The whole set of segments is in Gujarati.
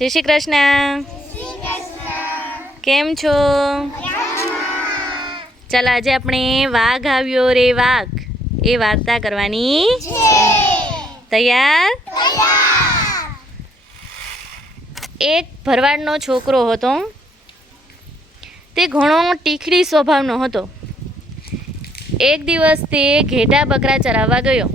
જય શ્રી કૃષ્ણ. કેમ છો? ચાલ, આજે આપણે વાઘ આવ્યો રે વાઘ. એ વાર્તા કરવાની તૈયાર? એક ભરવાડનો છોકરો હતો. તે ઘણો ટીખડી સ્વભાવનો હતો. એક દિવસ તે ઘેટા બકરા ચરાવવા ગયો.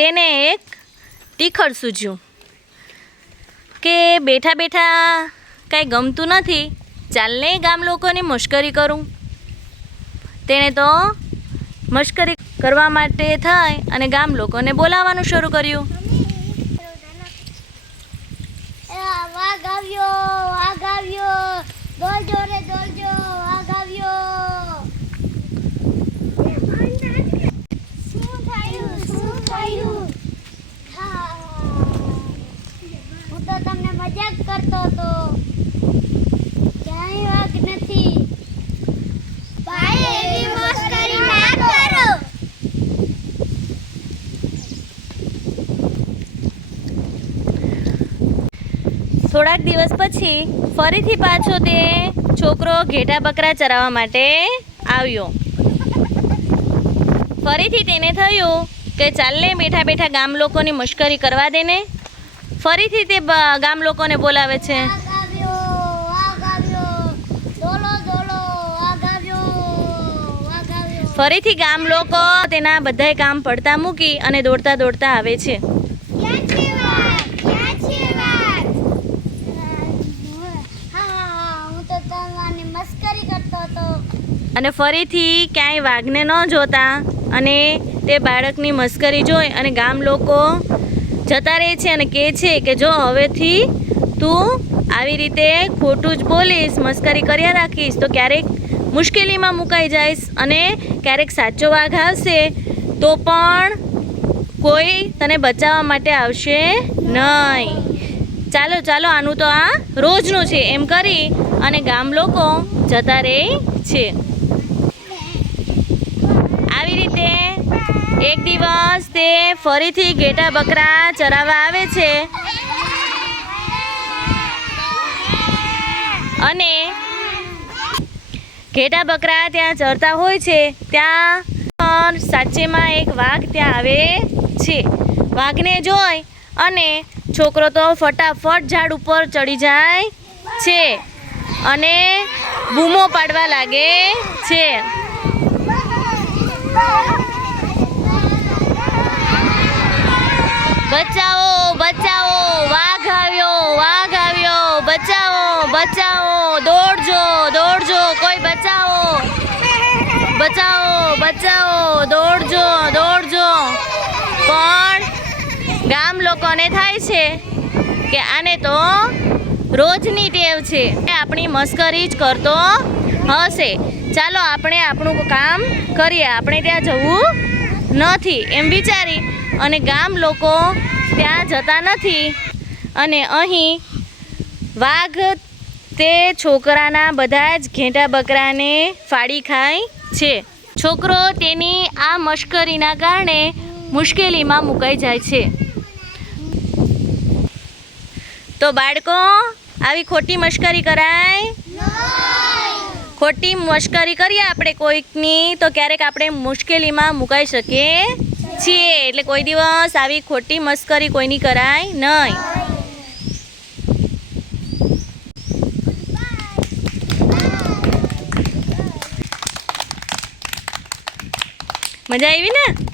તેને એક ટીખળ સૂજ્યું. કે બેઠા બેઠા કાંઈ ગમતું નથી ચાલને ગામ લોકોની મશ્કરી કરું. તેણે તો મશ્કરી કરવા માટે થાય અને ગામ લોકોને બોલાવવાનું શરૂ કર્યું. વાઘ આવ્યો વાઘ આવ્યો દોડજો રે દોડજો વાઘ આવ્યો શું થયું શું થયું હા. હું તો તમને મજાક કરતો હતો. ક્યાંય વાઘ નથી. થોડાક દિવસ પછી ફરીથી પાછો તે છોકરો ઘેટા બકરા ચરાવવા માટે આવ્યો. ફરીથી તેને થયું કે ચાલને બેઠા બેઠા ગામ લોકોની મશ્કરી કરવા દે ને. ફરીથી તે ગામ લોકોને બોલાવે છે. ફરીથી ગામ લોકો તેના બધાય કામ પડતા મૂકી અને દોડતા દોડતા આવે છે. અને ફરીથી ક્યાંય વાઘને ન જોતા અને તે બાળકની મસ્કરી જોઈ અને ગામ લોકો જતા રહે છે અને કહે છે કે જો હવેથી તું આવી રીતે ખોટું જ બોલીશ, મસ્કરી કર્યા રાખીશ, તો ક્યારેક મુશ્કેલીમાં મુકાઈ જઈશ અને ક્યારેક સાચો વાઘ આવશે, તો પણ કોઈ તને બચાવવા માટે આવશે નહીં. ચાલો ચાલો, આનું તો આ રોજનું છે, એમ કરી અને ગામ લોકો જતા રહે છે. આવી રીતે એક દિવસ તે ફરીથી ઘેટા બકરા ચરાવવા આવે છે. અને ઘેટા બકરા ત્યાં ચરતા હોય છે. ત્યાં પણ સાચેમાં એક વાઘ ત્યાં આવે છે. વાઘને જોઈ અને છોકરો તો ફટાફટ ઝાડ ઉપર ચડી જાય છે અને બૂમો પાડવા લાગે છે બચાવો બચાવો વાઘ આવ્યો વાઘ આવ્યો બચાવો બચાવો દોડજો દોડજો કોઈ બચાવો બચાવો દોડજો દોડજો. પણ ગામ લોકોને થાય છે કે આને તો રોજની ટેવ છે. આપણી મસ્કરી જ કરતો હશે. ચાલો આપણે આપણું કામ કરીએ. આપણે ત્યાં જવું નથી, એમ વિચારી અને ગામ લોકો ત્યાં જતા નથી. અને અહીં વાઘ તે છોકરાના બધા જ ઘેંટા બકરાને ફાડી ખાય છે. છોકરો તેની આ મશ્કરીના કારણે મુશ્કેલીમાં મુકાઈ જાય છે. તો બાળકો આવી ખોટી મશ્કરી કરાય? ખોટી મશ્કરી કરીએ આપણે કોઈકની તો ક્યારેક આપણે મુશ્કેલીમાં મુકાઈ શકીએ છીએ. એટલે કોઈ દિવસ આવી ખોટી મશ્કરી કોઈની કરાય નહીં. મજા આવી ને?